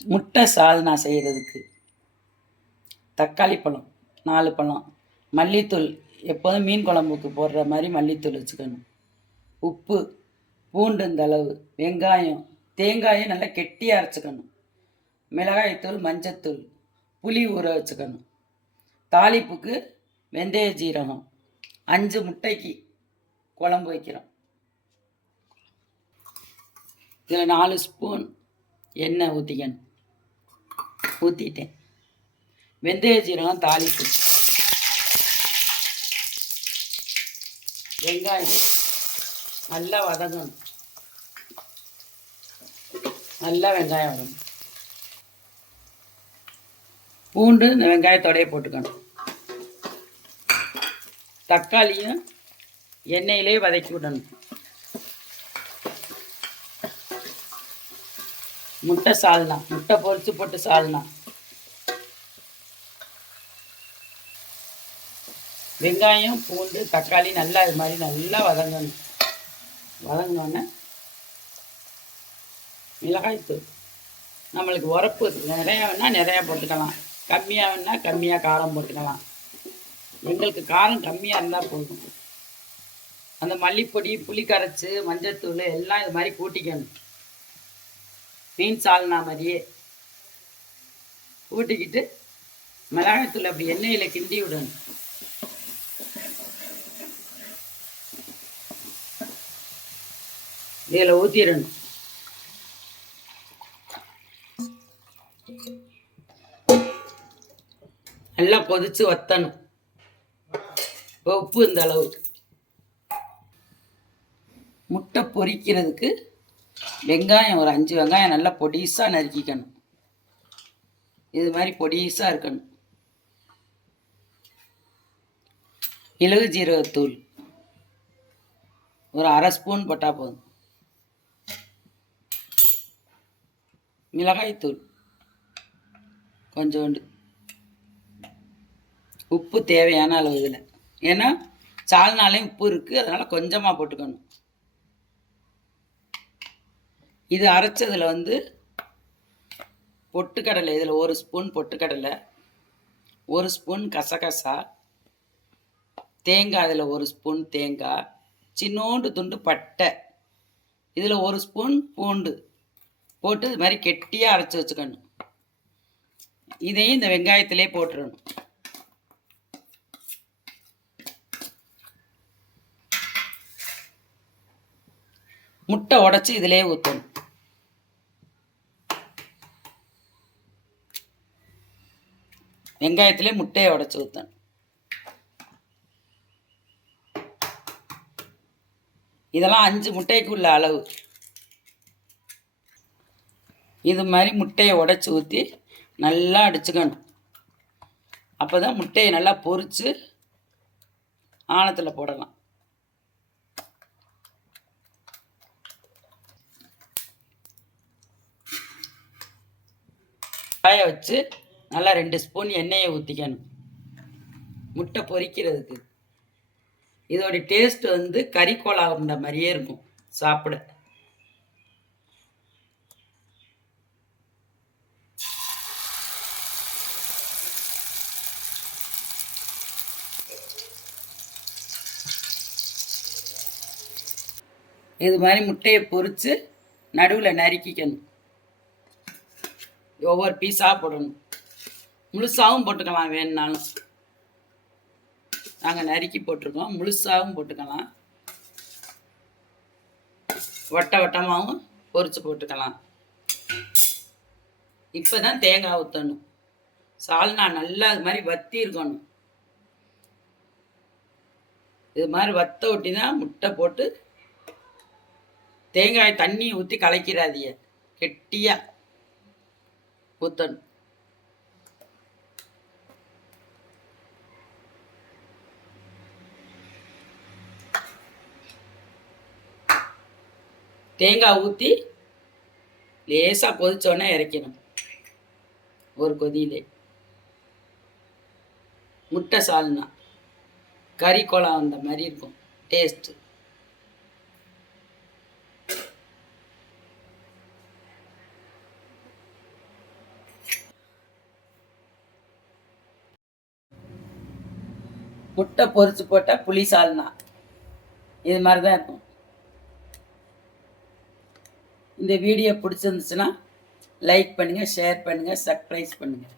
முட்டை சால்னா செய்கிறதுக்கு தக்காளி பழம் 4 பழம், மல்லித்தூள் எப்போதும் மீன் குழம்புக்கு போடுற மாதிரி மல்லித்தூள் வச்சுக்கணும், உப்பு, பூண்டு இந்த அளவு, வெங்காயம், தேங்காயை நல்லா கெட்டியாக அரைச்சிக்கணும், மிளகாய்த்தூள், மஞ்சத்தூள், புளி ஊற வச்சுக்கணும், தாளிப்புக்கு வெந்தய ஜீரகம், 5 முட்டைக்கு குழம்பு வைக்கிறோம். இதில் 4 ஸ்பூன் எண்ணெய் ஊற்றிக்கணும். ஊற்றிட்டேன். வெந்தய ஜீரகம் தாளிப்பு, வெங்காயம் நல்லா வதங்கணும், நல்லா வெங்காயம் வதங்கணும், பூண்டு இந்த வெங்காயத்தோடையே போட்டுக்கணும், தக்காளியும் எண்ணெயிலே வதக்கி விடணும். முட்டை சால்னா, முட்டை பொரிச்சு போட்டு சால்னா, வெங்காயம், பூண்டு, தக்காளி நல்லா இது மாதிரி நல்லா வதங்கணும். வதங்கினோன்னே மிளகாய்த்தூள், நம்மளுக்கு உரப்பு நிறையா வேணால் நிறையா போட்டுக்கலாம், கம்மியாக வேணால் கம்மியாக காரம் போட்டுக்கலாம். எங்களுக்கு காரம் கம்மியாக இருந்தால் போதும். அந்த மல்லிப்பொடி, புளி கரைச்சி, மஞ்சத்தூள் எல்லாம் இது மாதிரி கூட்டிக்கணும். மீன் சால்னா மாதிரியே கூட்டிக்கிட்டு மிளகாய்த்தூள் அப்படி எண்ணெயில் கிண்டி விடணும். இதில் ஊற்றிடணும். நல்லா கொதிச்சு வத்தணும். உப்பு இந்த அளவு. முட்டை பொரிக்கிறதுக்கு வெங்காயம் ஒரு 5 வெங்காயம் நல்லா பொடிசாக நறுக்கிக்கணும். இது மாதிரி பொடிசாக இருக்கணும். மிளகு ஜீரகத்தூள் ஒரு 1/2 ஸ்பூன் போட்டால் போதும். மிளகாய்த்தூள் கொஞ்சோண்டு, உப்பு தேவையான அளவு இதில். ஏன்னா சால்னாலையும் உப்பு இருக்குது, அதனால் கொஞ்சமாக போட்டுக்கணும். இது அரைச்சதில் பொட்டுக்கடலை, இதில் 1 ஸ்பூன் பொட்டுக்கடலை, 1 ஸ்பூன் கசகசா, தேங்காய் இதில் 1 ஸ்பூன் தேங்காய், சின்னோண்டு துண்டு பட்டை, இதில் 1 ஸ்பூன் பூண்டு போட்டு இது மாதிரி கெட்டியாக அரைச்சி வச்சுக்கணும். இதையும் இந்த வெங்காயத்திலே போட்டுடணும். முட்டை உடச்சி இதிலே ஊற்றணும். வெங்காயத்திலே முட்டையை உடச்சி ஊற்றணும். இதெல்லாம் 5 முட்டைக்கு உள்ள அளவு. இது மாதிரி முட்டையை உடச்சி ஊற்றி நல்லா அடிச்சுக்கணும். அப்போ தான் முட்டையை நல்லா பொரித்து ஆணத்தில் போடலாம். காய வச்சு நல்லா 2 ஸ்பூன் எண்ணெயை ஊற்றிக்கணும் முட்டை பொரிக்கிறதுக்கு. இதோடைய டேஸ்ட் கறிக்கோளாவுண்ட மாதிரியே இருக்கும் சாப்பிட. இது மாதிரி முட்டையை பொரித்து நடுவில் நறுக்கிக்கணும். ஒவ்வொரு பீஸாக போடணும். முழுசாகவும் போட்டுக்கலாம், வேணுனாலும். நாங்கள் நறுக்கி போட்டிருக்கோம். முழுசாகவும் போட்டுக்கலாம், வட்டமாகவும் பொரித்து போட்டுக்கலாம். இப்போ தான் தேங்காய் ஊற்றணும். சால்னா நல்லா இது மாதிரி வத்தி இருக்கணும். இது மாதிரி வத்த ஒட்டி தான் முட்டை போட்டு தேங்காய் தண்ணி ஊற்றி கலக்கிறாதீங்க, கெட்டியாக ஊற்றணும். தேங்காய் ஊற்றி லேசாக கொதிச்சோடனே இறக்கணும். ஒரு கொதியிலே முட்டை சால்னா கறி குழம்பு அந்த மாதிரி இருக்கும் டேஸ்ட்டு. முட்டை பொரிச்சு போட்டால் புளி சால்னா இது மாதிரி தான் இருக்கும். இந்த வீடியோ பிடிச்சிருந்துச்சுன்னா லைக் பண்ணுங்கள், ஷேர் பண்ணுங்கள், சப்ஸ்கிரைப் பண்ணுங்கள்.